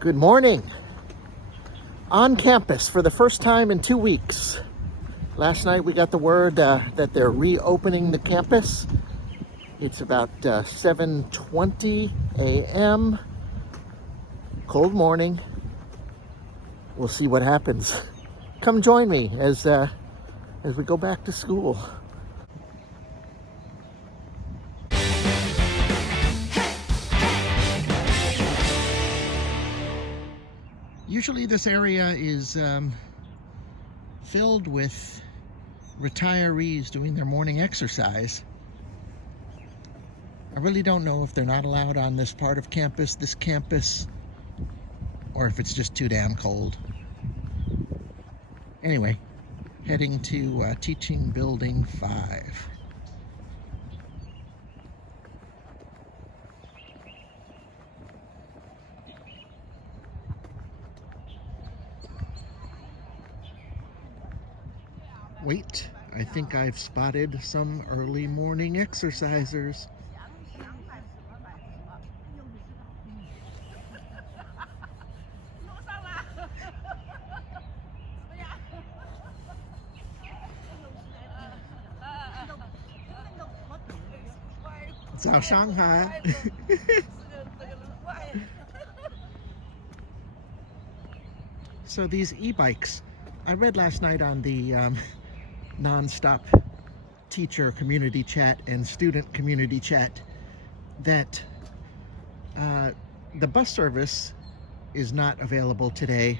Good morning. On campus for the first time in 2 weeks. Last night we got the word that they're reopening the campus. It's about 7:20 a.m. Cold morning. We'll see what happens. Come join me as we go back to school. Usually this area is filled with retirees doing their morning exercise. I really don't know if they're not allowed on this part of this campus, or if it's just too damn cold. Anyway, heading to Teaching Building 5. Wait, I think I've spotted some early morning exercisers. Zao Shanghai. So these e-bikes, I read last night on the non-stop teacher community chat and student community chat that the bus service is not available today,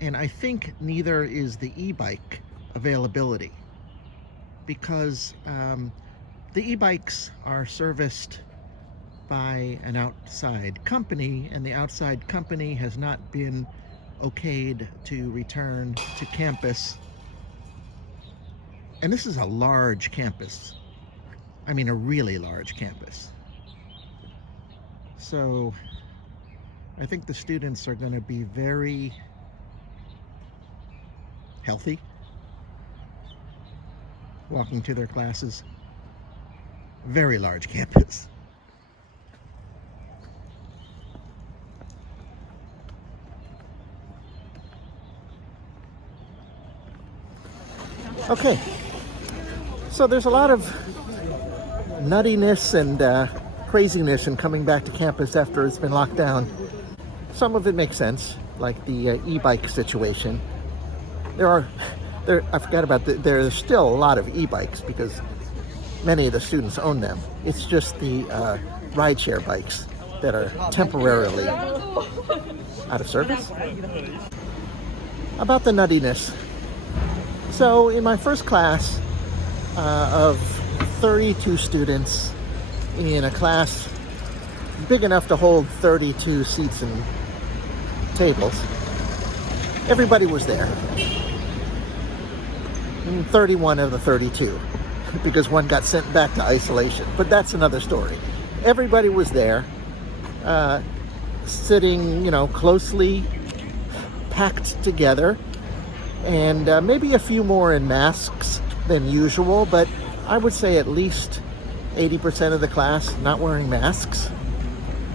and I think neither is the e-bike availability, because the e-bikes are serviced by an outside company, and the outside company has not been okayed to return to campus. And this is a large campus. I mean, a really large campus. So I think the students are going to be very healthy walking to their classes. Very large campus. Okay. So there's a lot of nuttiness and craziness in coming back to campus after it's been locked down. Some of it makes sense, like the e-bike situation. I forgot about there's still a lot of e-bikes because many of the students own them. It's just the rideshare bikes that are temporarily out of service. About the nuttiness. So in my first class, of 32 students in a class big enough to hold 32 seats and tables, everybody was there. And 31 of the 32, because one got sent back to isolation, but that's another story. Everybody was there, sitting, closely packed together, and maybe a few more in masks than usual, but I would say at least 80% of the class not wearing masks.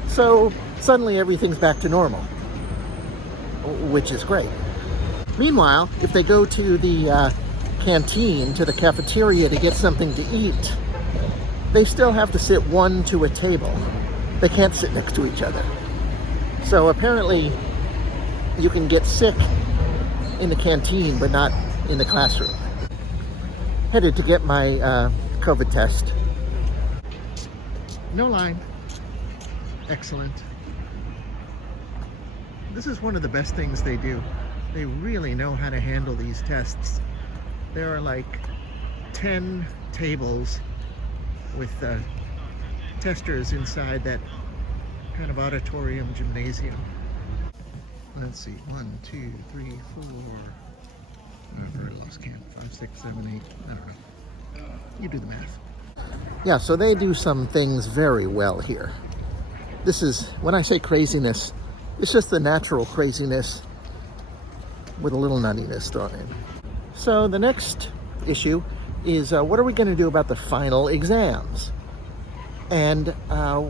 So suddenly everything's back to normal, which is great. Meanwhile, if they go to the canteen, to the cafeteria to get something to eat, they still have to sit one to a table. They can't sit next to each other. So apparently you can get sick in the canteen, but not in the classroom. Headed to get my COVID test. No line. Excellent. This is one of the best things they do. They really know how to handle these tests. There are like 10 tables with testers inside that kind of auditorium gymnasium. Let's see, 1, 2, 3, 4. I lost count. 5, 6, 7, 8. I don't know. You do the math. Yeah, so they do some things very well here. This is, when I say craziness, it's just the natural craziness with a little nuttiness thrown in. So the next issue is what are we going to do about the final exams? And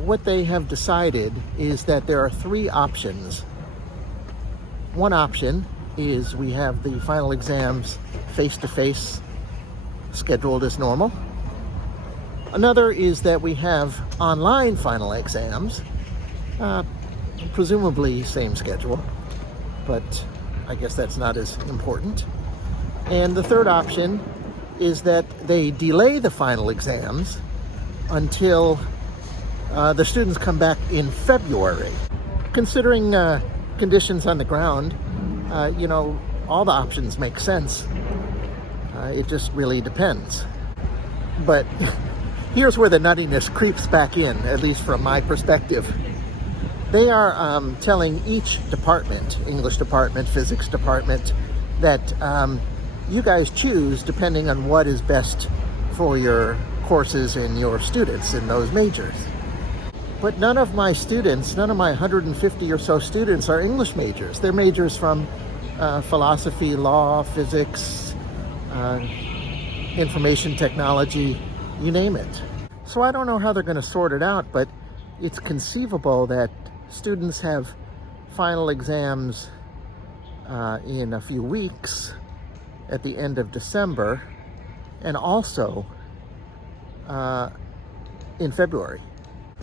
what they have decided is that there are 3 options One option is we have the final exams face-to-face, scheduled as normal. Another is that we have online final exams, presumably same schedule, but I guess that's not as important. And the third option is that they delay the final exams until the students come back in February. Considering conditions on the ground, all the options make sense. It just really depends. But here's where the nuttiness creeps back in, at least from my perspective. They are telling each department, English department, physics department, that you guys choose depending on what is best for your courses and your students in those majors. But none of my students, none of my 150 or so students are English majors. They're majors from philosophy, law, physics, information technology, you name it. So I don't know how they're going to sort it out, but it's conceivable that students have final exams in a few weeks at the end of December, and also in February,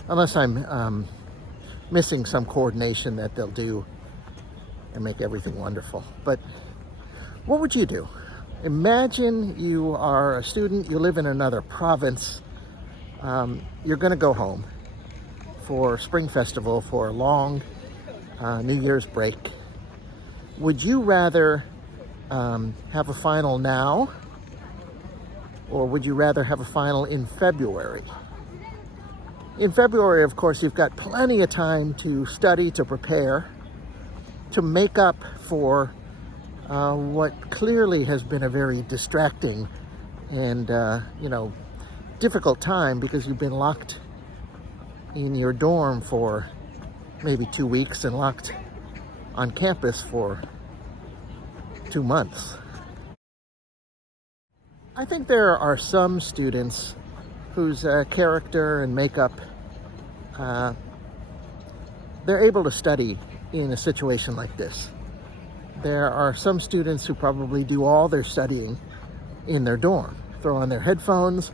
unless I'm missing some coordination that they'll do and make everything wonderful. But what would you do? Imagine you are a student, you live in another province, you're going to go home for Spring Festival, for a long New Year's break. Would you rather have a final now, or would you rather have a final in February? In February, of course, you've got plenty of time to study, to prepare, to make up for what clearly has been a very distracting and difficult time, because you've been locked in your dorm for maybe 2 weeks and locked on campus for 2 months. I think there are some students whose character and makeup, they're able to study in a situation like this. There are some students who probably do all their studying in their dorm, throw on their headphones.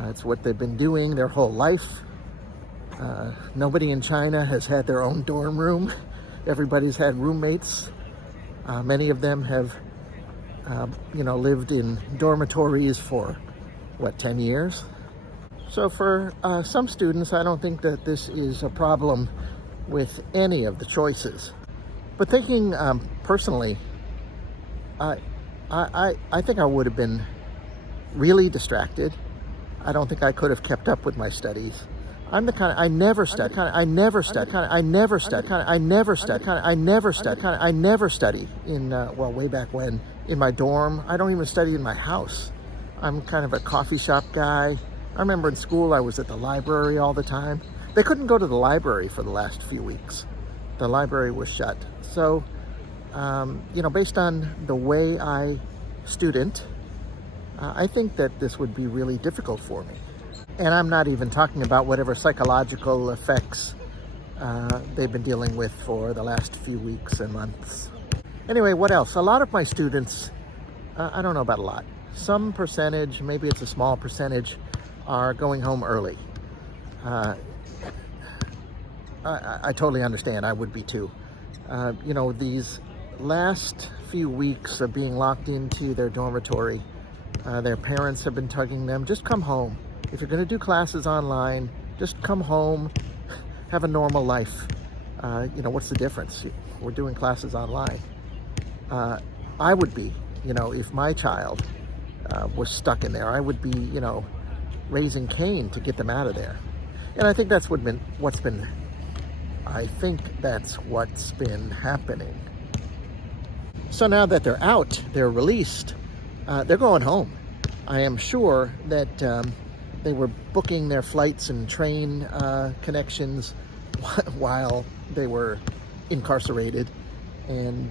It's what they've been doing their whole life. Nobody in China has had their own dorm room. Everybody's had roommates. Many of them have, lived in dormitories for, 10 years? So for some students, I don't think that this is a problem with any of the choices. But thinking personally, I think I would have been really distracted. I don't think I could have kept up with my studies. I'm the kind of, I never study in, way back when, in my dorm. I don't even study in my house. I'm kind of a coffee shop guy. I remember in school I was at the library all the time. They couldn't go to the library for the last few weeks. The library was shut. So, based on the way I student, I think that this would be really difficult for me. And I'm not even talking about whatever psychological effects they've been dealing with for the last few weeks and months. Anyway, what else? A lot of my students, I don't know about a lot, some percentage, maybe it's a small percentage, are going home early. I totally understand. I would be too. These last few weeks of being locked into their dormitory, their parents have been tugging them, just come home. If you're going to do classes online, just come home, have a normal life. What's the difference? We're doing classes online. I would be, if my child was stuck in there, I would be, raising Cain to get them out of there. And I think that's what's been happening. So now that they're out, they're released, they're going home. I am sure that they were booking their flights and train connections while they were incarcerated. And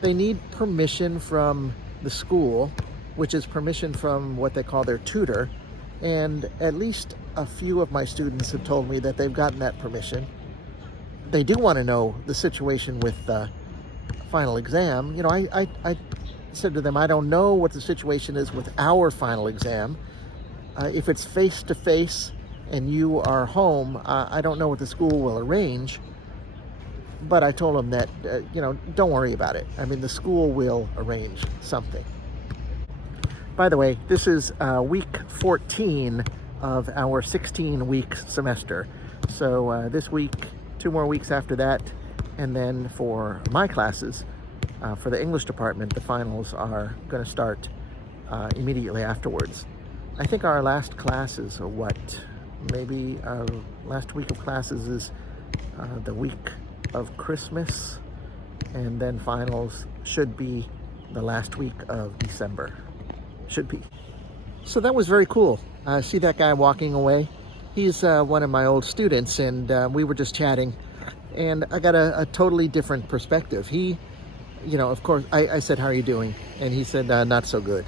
they need permission from the school, which is permission from what they call their tutor. And at least a few of my students have told me that they've gotten that permission. They do want to know the situation with final exam, you know, I said to them, I don't know what the situation is with our final exam. If it's face-to-face and you are home, I don't know what the school will arrange. But I told them that, you know, don't worry about it. I mean, the school will arrange something. By the way, this is week 14 of our 16-week semester. So this week, 2 more weeks after that, and then for my classes, for the English department, the finals are going to start immediately afterwards. I think our last classes are what? Maybe our last week of classes is the week of Christmas, and then finals should be the last week of December. Should be. So that was very cool. See that guy walking away? He's one of my old students, and we were just chatting, and I got a totally different perspective. He, you know, of course, I said, how are you doing? And he said, not so good,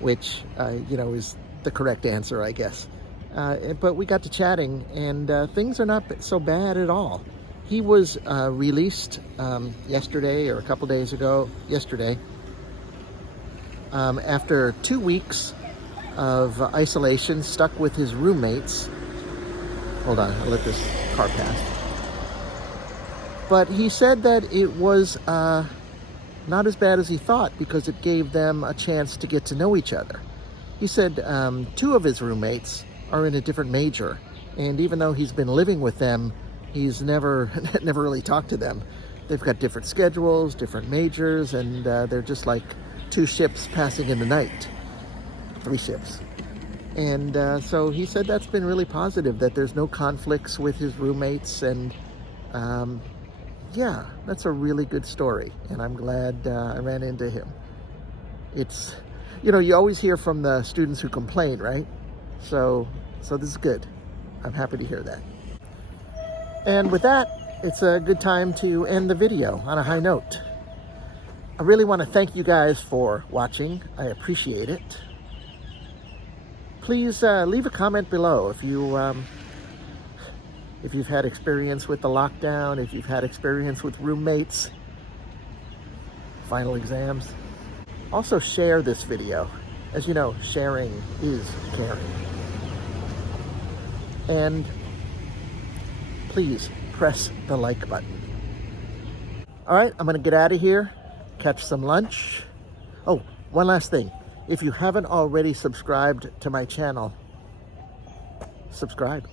which, you know, is the correct answer, I guess. But we got to chatting, and things are not so bad at all. He was released yesterday, or a couple days ago, yesterday, after 2 weeks of isolation, stuck with his roommates. Hold on, I'll let this car pass. But he said that it was not as bad as he thought, because it gave them a chance to get to know each other. He said 2 of his roommates are in a different major, and even though he's been living with them, he's never really talked to them. They've got different schedules, different majors, and they're just like 2 ships passing in the night. 3 ships. And so he said that's been really positive, that there's no conflicts with his roommates, and yeah, that's a really good story, and I'm glad I ran into him. It's, you know, you always hear from the students who complain, right? So this is good. I'm happy to hear that. And with that, it's a good time to end the video on a high note. I really want to thank you guys for watching. I appreciate it. Please leave a comment below if you've had experience with the lockdown, if you've had experience with roommates, final exams. Also share this video. As you know, sharing is caring. And please press the like button. All right, I'm gonna get out of here, catch some lunch. Oh, one last thing. If you haven't already subscribed to my channel, subscribe.